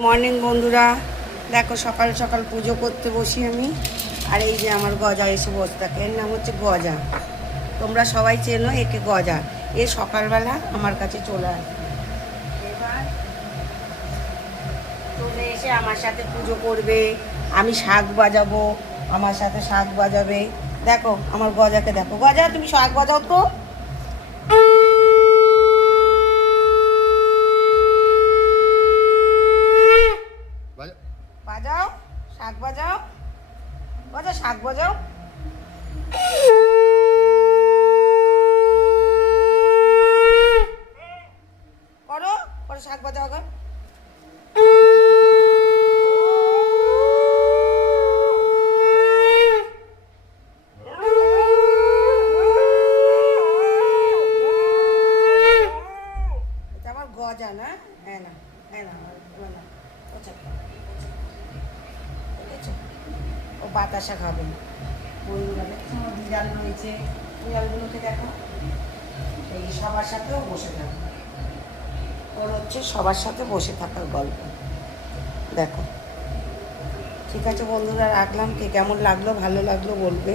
Morning বন্ধুরা, দেখো সকাল সকাল পুজো করতে বসি আমি। আর এই যে আমার গজা এসে বসে থাকে, এর নাম হচ্ছে গজা। তোমরা সবাই চেনো একে গজা। এ সকালবেলা আমার কাছে চলে আসবে, এবার চলে এসে আমার সাথে পুজো করবে। আমি শাক বাজাবো, আমার সাথে শাক বাজাবে। দেখো আমার গজাকে দেখো, গজা তুমি শাক বাজাও তো। বাজাও, শাক বাজাও, বাজাও শাক বাজাও। করো করো শাক বাজাও এখন। এটা আমার গজা না, হ্যাঁ না, হ্যাঁ না, না। ও বাতাসা খাবে। বন্ধুরা দেখো বিড়াল রয়েছে, বিড়ালগুলোকে দেখো। এই সবার সাথেও বসে থাকে, ওর হচ্ছে সবার সাথে বসে থাকার গল্প। দেখো, ঠিক আছে বন্ধুরা, রাখলাম। কে কেমন লাগলো, ভালো লাগলো বলবে।